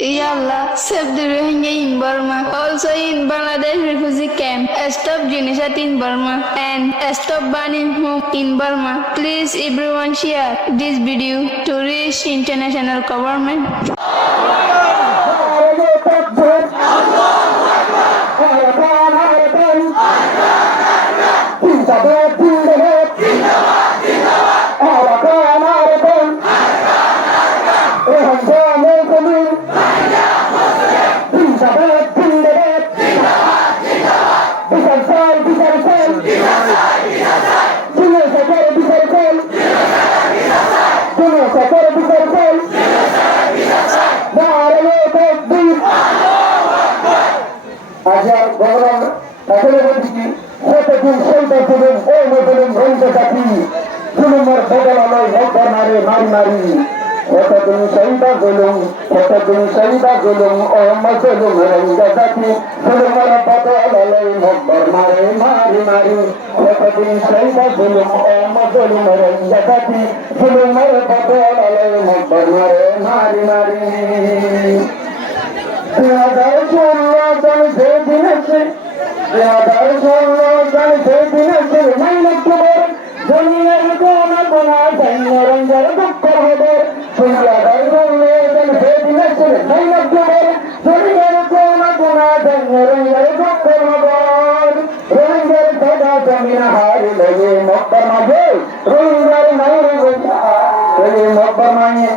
Ya Allah, save the Rohingya in Burma. Also in Bangladesh refugee camp. Stop genocide in Burma and stop burning home in Burma. Please everyone share this video to reach international government. Azad ভগবান তাদের বলছি কতদিন সন্তান ছিলেন ওই বলেন রইতে থাকি জুলুমের বদলালয় মধ্যে মারে মারি মারি কতদিন শহীদা জুলুম ও মজলুম রঙ্গা জাতি জুলুমের বদলালয় মধ্যে মারে মারি মারি কতদিন শহীদা জুলুম ও মজলুম রঙ্গা জাতি জুলুমের বদলালয় মধ্যে মারে মারি মারি 2016 সালে যেদিন আছে 2016 সালে যেদিন আছে মাইনাক্তবর দুনিয়ার কোন কোন সৈন্যরঞ্জের দুঃখ হবে 2016 সালে যেদিন আছে মাইনাক্তবর দুনিয়ার কোন কোন সৈন্যরঞ্জের দুঃখ হবে রোহিঙ্গার সদা জমিন হারি লগে মক্কা মাঝে রোহিঙ্গার নাই রে মক্কা মাঝে